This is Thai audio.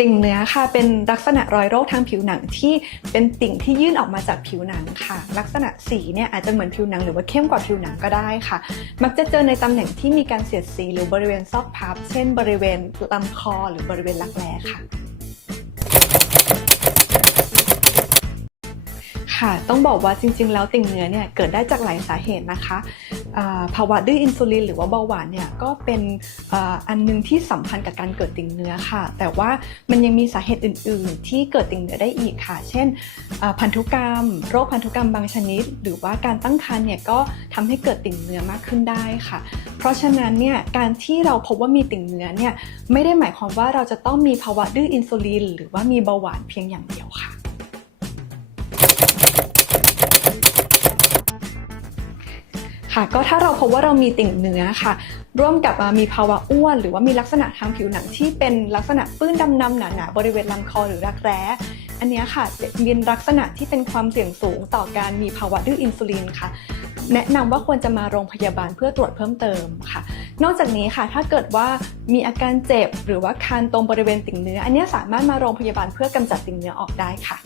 ติ่งเนื้อค่ะเป็นลักษณะรอยโรคทางผิวหนังที่เป็นติ่งที่ยื่นออกมาจากผิวหนังค่ะ ลักษณะสีเนี่ยอาจจะเหมือนผิวหนังหรือว่าเข้มกว่าผิวหนังก็ได้ค่ะ มักจะเจอในตำแหน่งที่มีการเสียดสีหรือบริเวณซอกพับ เช่น บริเวณลำคอหรือบริเวณรักแร้ค่ะค่ะ ต้องบอกว่าจริงๆ แล้วติ่งเนื้อเนี่ยเกิดได้จากหลายสาเหตุนะคะ ภาวะดื้ออินซูลินหรือว่าเบาหวานเนี่ยก็เป็นอันหนึงที่สัมพันธ์กับการเกิดติ่งเนื้อค่ะ แต่ว่ามันยังมีสาเหตุอื่น ๆ ที่เกิดติ่งเนื้อได้อีกค่ะ เช่น พันธุกรรม โรคพันธุกรรมบางชนิด หรือว่าการตั้งครรภ์เนี่ยก็ทำให้เกิดติ่งเนื้อมากขึ้นได้ค่ะ เพราะฉะนั้นเนี่ยการที่เราพบว่ามีติ่งเนื้อเนี่ยไม่ได้หมายความว่าเราจะต้องมีภาวะดื้ออินซูลินหรือว่ามีเบาหวานเพียงอย่างเดียวค่ะ ค่ะก็ถ้าเราพบว่าเรามีติ่งเนื้อค่ะ ร่วมกับมีภาวะอ้วน หรือว่ามีลักษณะทางผิวหนังที่เป็นลักษณะปื้นดำๆหนาๆบริเวณลำคอหรือรักแร้อันนี้ค่ะมีลักษณะที่เป็นความเสี่ยงสูงต่อการมีภาวะดื้ออินซูลินค่ะ แนะนำว่าควรจะมาโรงพยาบาลเพื่อตรวจเพิ่มเติมค่ะ นอกจากนี้ค่ะ ถ้าเกิดว่ามีอาการเจ็บหรือว่าคันตรงบริเวณติ่งเนื้อ อันนี้สามารถมาโรงพยาบาลเพื่อกำจัดติ่งเนื้อออกได้ค่ะ